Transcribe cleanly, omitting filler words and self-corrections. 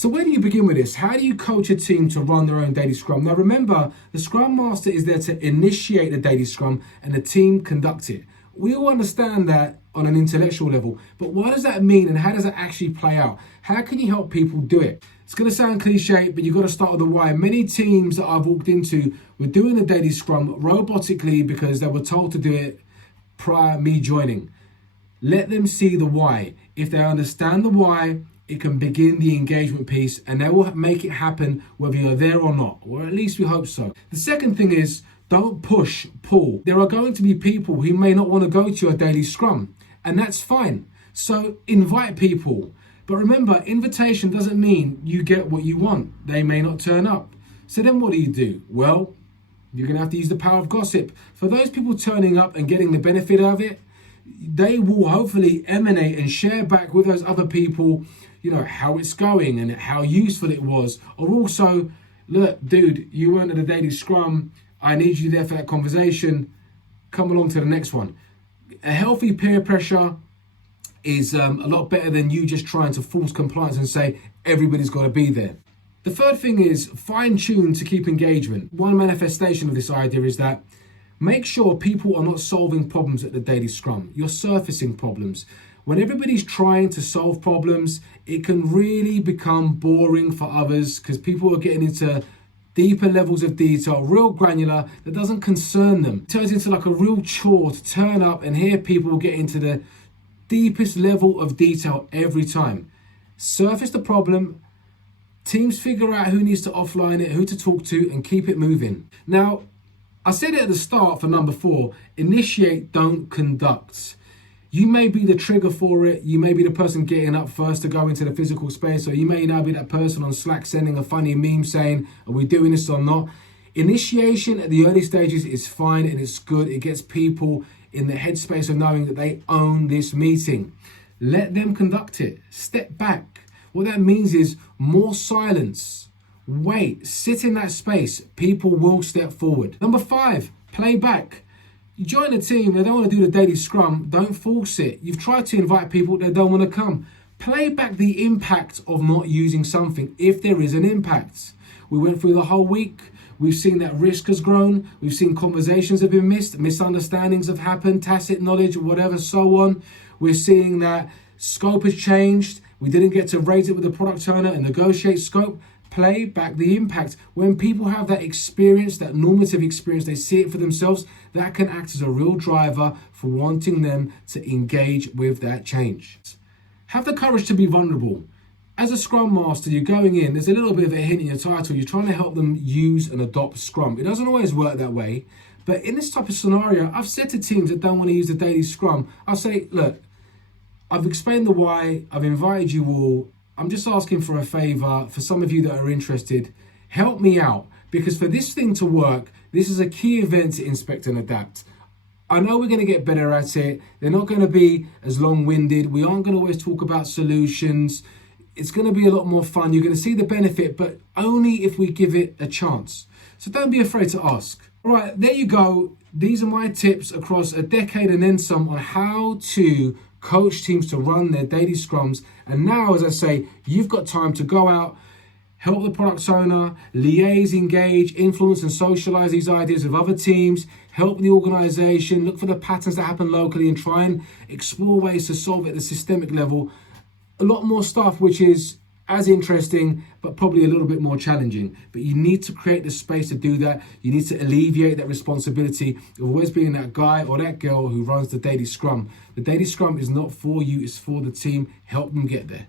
So where do you begin with this? How do you coach a team to run their own daily scrum? Now remember, the Scrum Master is there to initiate the daily scrum and the team conduct it. We all understand that on an intellectual level, but what does that mean and how does that actually play out? How can you help people do it? It's going to sound cliche, but you've got to start with the why. Many teams that I've walked into were doing the daily scrum robotically because they were told to do it prior me joining. Let them see the why. If they understand the why, it can begin the engagement piece and they will make it happen whether you're there or not, or at least we hope so. The second thing is, don't push, pull. There are going to be people who may not want to go to your daily scrum, and that's fine. So invite people. But remember, invitation doesn't mean you get what you want. They may not turn up. So then what do? Well, you're going to have to use the power of gossip. For those people turning up and getting the benefit of it, they will hopefully emanate and share back with those other people, how it's going and how useful it was. Or also, look, dude, you weren't at the daily scrum. I need you there for that conversation. Come along to the next one. A healthy peer pressure is a lot better than you just trying to force compliance and say everybody's got to be there. The third thing is fine tune to keep engagement. One manifestation of this idea is that make sure people are not solving problems at the daily scrum. You're surfacing problems. When everybody's trying to solve problems, it can really become boring for others because people are getting into deeper levels of detail, real granular, that doesn't concern them. It turns into like a real chore to turn up and hear people get into the deepest level of detail every time. Surface the problem, teams figure out who needs to offline it, who to talk to, and keep it moving. Now, I said it at the start for number 4, initiate, don't conduct. You may be the trigger for it. You may be the person getting up first to go into the physical space, or you may now be that person on Slack sending a funny meme saying, are we doing this or not? Initiation at the early stages is fine and it's good. It gets people in the headspace of knowing that they own this meeting. Let them conduct it. Step back. What that means is more silence. Wait, sit in that space. People will step forward. Number 5, play back. You join a team, they don't want to do the daily scrum, don't force it. You've tried to invite people, they don't want to come. Play back the impact of not using something, if there is an impact. We went through the whole week. We've seen that risk has grown. We've seen conversations have been missed, misunderstandings have happened, tacit knowledge, whatever, so on. We're seeing that scope has changed. We didn't get to raise it with the product owner and negotiate scope. Play back the impact. When people have that experience, that normative experience, they see it for themselves, that can act as a real driver for wanting them to engage with that change. Have the courage to be vulnerable. As a Scrum Master, you're going in, there's a little bit of a hint in your title, you're trying to help them use and adopt Scrum. It doesn't always work that way, but in this type of scenario, I've said to teams that don't want to use the daily Scrum, I'll say, look, I've explained the why, I've invited you all, I'm just asking for a favor for some of you that are interested. Help me out, because for this thing to work, this is a key event to inspect and adapt. I know we're going to get better at it. They're not going to be as long-winded. We aren't going to always talk about solutions. It's going to be a lot more fun. You're going to see the benefit, but only if we give it a chance. So don't be afraid to ask. All right, there you go. These are my tips across a decade and then some on how to coach teams to run their daily scrums. And now, as I say, you've got time to go out, help the product owner, liaise, engage, influence and socialize these ideas with other teams, help the organization, look for the patterns that happen locally and try and explore ways to solve it at the systemic level. A lot more stuff which is as interesting, but probably a little bit more challenging. But you need to create the space to do that. You need to alleviate that responsibility of always being that guy or that girl who runs the daily scrum. The daily scrum is not for you, it's for the team. Help them get there.